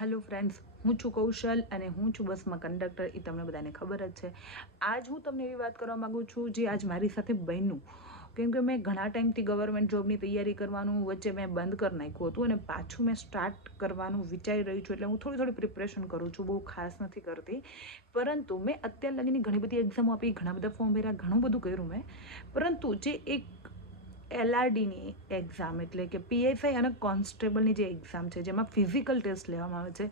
Hello friends, હું છું કૌશલ અને હું છું બસમાં કંડક્ટર. એ તમને બધાને ખબર જ છે. આજ હું તમને એવી વાત કરવા માગું છું જે આજ મારી સાથે બન્યું. કેમ કે મેં ઘણા ટાઈમથી ગવર્મેન્ટ જોબની તૈયારી કરવાનું વચ્ચે મેં બંધ કરી નાખ્યું હતું અને પાછું મેં સ્ટાર્ટ કરવાનું વિચારી રહી છું. એટલે હું થોડી પ્રિપરેશન કરું છું, બહુ ખાસ નથી કરતી. પરંતુ મેં અત્યાર લગીની ઘણી બધી એક્ઝામો આપી, ઘણા બધા ફોર્મ ભર્યા, ઘણું બધું કર્યું મેં. પરંતુ જે એક LRDની એક્ઝામ એટલે કે PSI અને કોન્સ્ટેબલની જે એક્ઝામ છે જેમાં ફિઝિકલ ટેસ્ટ લેવામાં આવે છે,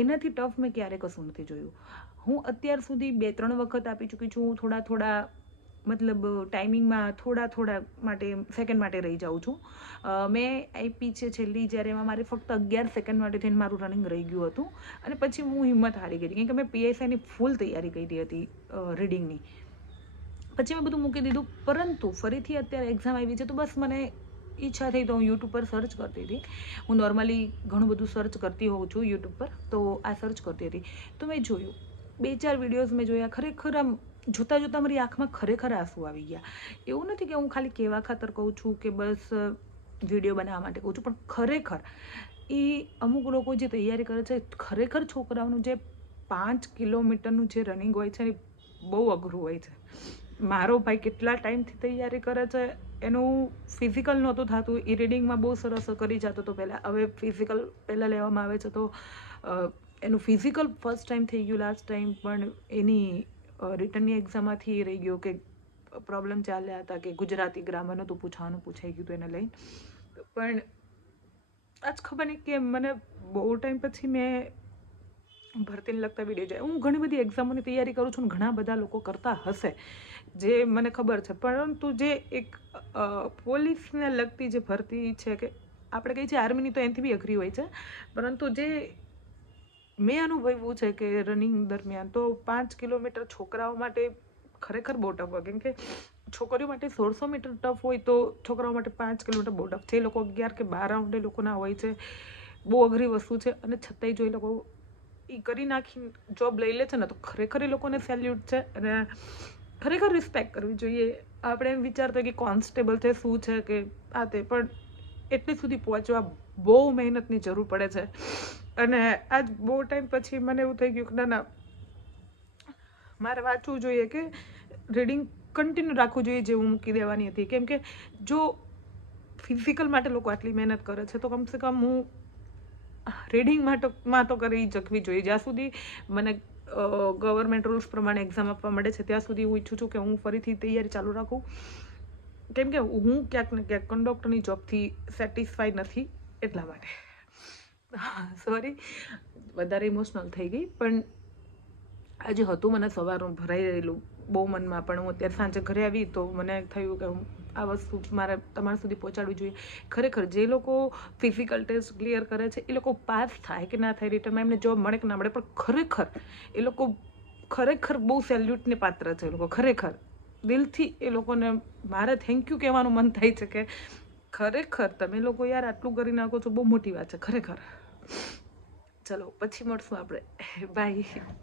એનાથી ટફ મેં ક્યારે કશું નથી જોયું. હું અત્યાર સુધી 2-3 વખત આપી ચૂકી છું. થોડા મતલબ ટાઈમિંગમાં થોડા માટે સેકન્ડ માટે રહી જાઉં છું. મેં આપી છે છેલ્લી, જ્યારે એમાં મારે ફક્ત 11 સેકન્ડ માટે થઈને મારું રનિંગ રહી ગયું હતું અને પછી હું હિંમત હારી ગઈ હતી. કેમ કે મેં PSIની ફૂલ તૈયારી કરી હતી રીડિંગની. પછી મેં બધું મૂકી દીધું. પરંતુ ફરીથી અત્યારે એક્ઝામ આવી છે તો બસ મને ઈચ્છા થઈ તો હું યુટ્યુબ પર સર્ચ કરતી હતી. હું નોર્મલી ઘણું બધું સર્ચ કરતી હોઉં છું યુટ્યુબ પર, તો આ સર્ચ કરતી હતી તો મેં જોયું, 2-4 વિડીયોઝ મેં જોયા. ખરેખર આમ જોતાં મારી આંખમાં ખરેખર આંસુ આવી ગયા. એવું નથી કે હું ખાલી કહેવા ખાતર કહું છું કે બસ વિડીયો બનાવવા માટે કહું છું, પણ ખરેખર એ અમુક લોકો જે તૈયારી કરે છે, ખરેખર છોકરાઓનું જે 5 કિલોમીટરનું જે રનિંગ હોય છે એ બહુ અઘરું હોય છે. મારો ભાઈ કેટલા ટાઈમથી તૈયારી કરે છે, એનું ફિઝિકલ નહોતું થતું. એ રીડિંગમાં બહુ સરસ કરી જતો હતો પહેલાં. હવે ફિઝિકલ પહેલાં લેવામાં આવે છે તો એનું ફિઝિકલ ફર્સ્ટ ટાઈમ થઈ ગયું લાસ્ટ ટાઈમ, પણ એની રિટર્નની એક્ઝામમાંથી રહી ગયો કે પ્રોબ્લેમ ચાલ્યા હતા કે ગુજરાતી ગ્રામર નહોતું પૂછાઈ ગયું હતું એને લઈને. પણ આજ ખબર નહીં કે મને બહુ ટાઈમ પછી મેં ભરતીને લગતા વિડીયો જોયા. હું ઘણી બધી એક્ઝામોની તૈયારી કરું છું અને ઘણા બધા લોકો કરતા હશે, જે મને ખબર છે. પરંતુ જે એક પોલીસને લગતી જે ભરતી છે, કે આપણે કહીએ છીએ આર્મીની, તો એનાથી બી અઘરી હોય છે. પરંતુ જે મેં અનુભવ્યું છે કે રનિંગ દરમિયાન તો 5 કિલોમીટર છોકરાઓ માટે ખરેખર બહુ ટફ હોય. કેમ કે છોકરીઓ માટે 1600 મીટર ટફ હોય તો છોકરાઓ માટે 5 કિલોમીટર બહુ ટફ છે. એ લોકો 11 કે 12 રાઉન્ડ એ લોકોના હોય છે. બહુ અઘરી વસ્તુ છે અને છતાંય જો એ લોકો એ કરી નાખી જોબ લઈ લે છે ને, તો ખરેખર એ લોકોને સેલ્યુટ છે અને ખરેખર રિસ્પેક્ટ કરવી જોઈએ. આપણે એમ વિચારતા કે કોન્સ્ટેબલ છે શું છે કે આ તે, પણ એટલી સુધી પહોંચવા બહુ મહેનતની જરૂર પડે છે. અને આજ બહુ ટાઈમ પછી મને એવું થઈ ગયું કે ના, મારે વાંચવું જોઈએ કે રીડિંગ કન્ટિન્યુ રાખવું જોઈએ જે હું મૂકી દેવાની હતી. કેમ કે જો ફિઝિકલ માટે લોકો આટલી મહેનત કરે છે તો કમસે કમ હું રીડિંગમાં તો કરી શકવી જોઈએ. જ્યાં સુધી મને ગવર્મેન્ટ રૂલ્સ પ્રમાણે એક્ઝામ આપવા મળે છે ત્યાં સુધી હું ઈચ્છું છું કે હું ફરીથી તૈયારી ચાલુ રાખું. કેમ કે હું ક્યાંક ને ક્યાંક કંડક્ટરની જોબથી સેટિસ્ફાઈ નથી, એટલા માટે. સોરી, વધારે ઇમોશનલ થઈ ગઈ. પણ આજે હતું મને સવારનું ભરાઈ રહેલું બહુ મનમાં, પણ હું અત્યારે સાંજે ઘરે આવી તો મને થયું કે આ વસ્તુ મારે તમારા સુધી પહોંચાડવી જોઈએ. ખરેખર જે લોકો ફિઝિકલ ટેસ્ટ ક્લિયર કરે છે એ લોકો પાસ થાય કે ના થાય, રિટર્નમાં એમને જોબ મળે કે ના મળે, પણ ખરેખર એ લોકો ખરેખર બહુ સેલ્યુટને પાત્ર છે. એ લોકો ખરેખર દિલથી એ લોકોને મારે થેન્ક યુ કહેવાનું મન થાય છે કે ખરેખર તમે લોકો યાર આટલું કરી નાખો છો, બહુ મોટી વાત છે ખરેખર. ચલો પછી મળશું આપણે. બાય.